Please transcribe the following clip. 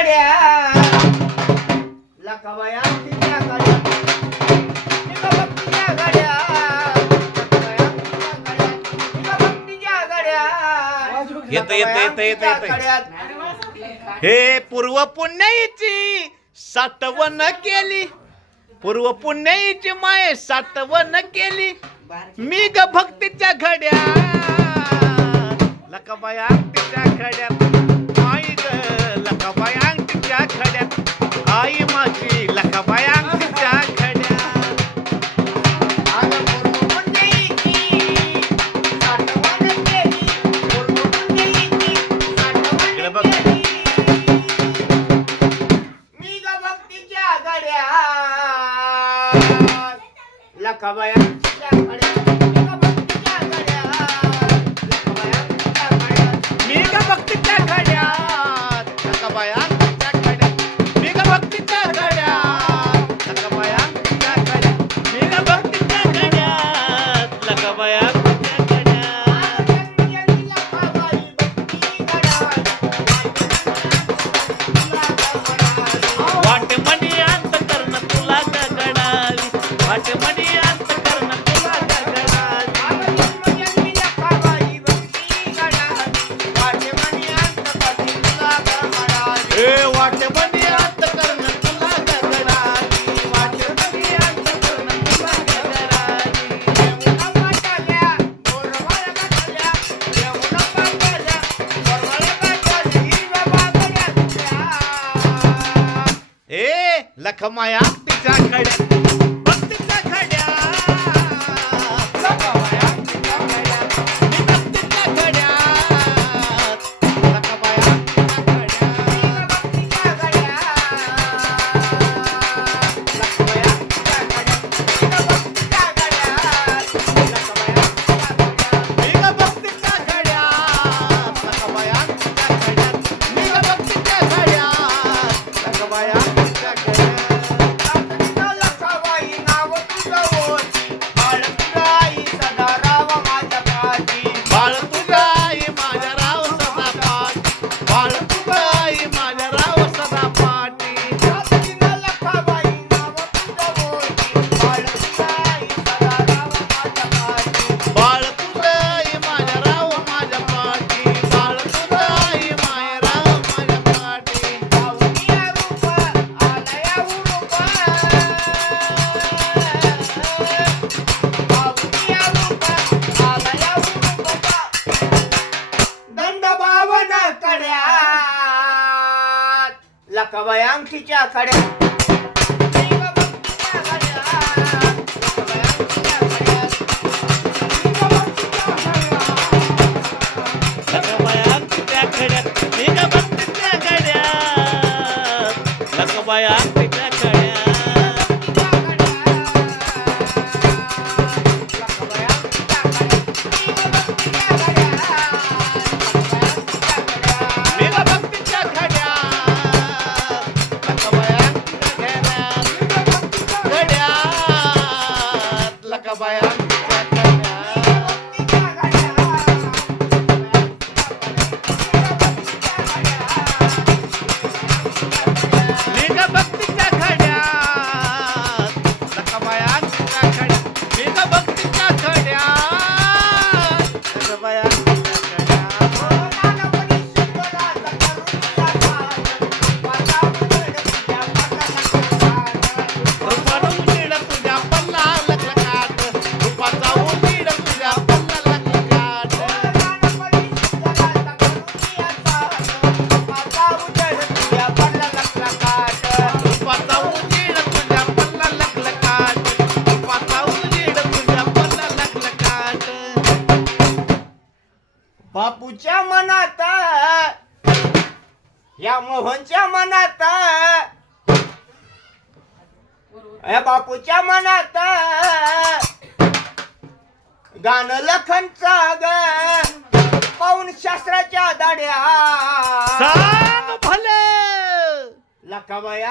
गड्या लकाबाया तिच्या गड्या निका भक्तीच्या गड्या लकाबाया तिच्या भक्तीच्या गड्या हे पूर्व पुण्याईची साठवण केली, पूर्व पुण्याईची माये साठवण केली, मी ग भक्तीच्या घड्या लकाबाई अंगठीच्या खड्यात आई ग लकाबाई अंगठीच्या खड्यात आई माझी लकाबाई अंगठीच्या खड्यात लकाबाया मी ग भक्तीच्या घड्यात लकाबाई अंगठीच्या खड्यात मी ग भक्तीच्या घड्यात लकाबाई अंगठीच्या खड्यात मी ग भक्तीच्या घड्यात लकाबाई अंगठीच्या खड्यात वाट मनी अंत करण तुला गगडावी वाट मनी अंत करण तुला गगडावी ए वाट मनी अंत करण तुला गगडावी वाट मनी अंत करण तुला गगडावी ए लखमाया तिच्या खड्या भक्तीच्या खड्या लखमाया तिच्या खड्या मी भक्तीच्या खड्या लखमाया तिच्या खड्या मी ग भक्तीच्या खड्या लखमाया तिच्या खड्या मी ग भक्तीच्या खड्या लखमाया तिच्या खड्या बाळ तुझ्या आई माझ्या राव सदा पाठी बाळ तुझ्या आई माझ्या राव सदा पाठी बाळ तुझ्या आई माझ्या राव माझ्या पाठी बाळ तुझ्या आई माझ्या राव माझ्या पाठी लकाबाई अंगठीच्या खड्या लकाबाई अंगठीच्या खड्यात मी ग भक्तीच्या खड्यात लकाबाई अंगठीच्या खड्यात मी ग भक्तीच्या खड्यात लकाबाई अंगठीच्या खड्यात लकाबाई अंगठीच्या खड्यात मी ग भक्तीच्या खड्यात लकाबाई अंगठीच्या खड्यात मी ग भक्तीच्या खड्यात लकाबाई अंगठीच्या खड्यात रूपाचा उजेड तुझ्या पल्ला लखलखाट रूपाचा उजेड तुझ्या पल्ला लखलखाट रूपाचा उजेड तुझ्या पल्ला लखलखाट रूपाचा उजेड तुझ्या पल्ला लखलखाट बापूच्या मनात या मोहनच्या मनात या बापूच्या मनात गाणं लखनचा ग पाऊन शास्त्राच्या दाड्या सांग भले लकाबाया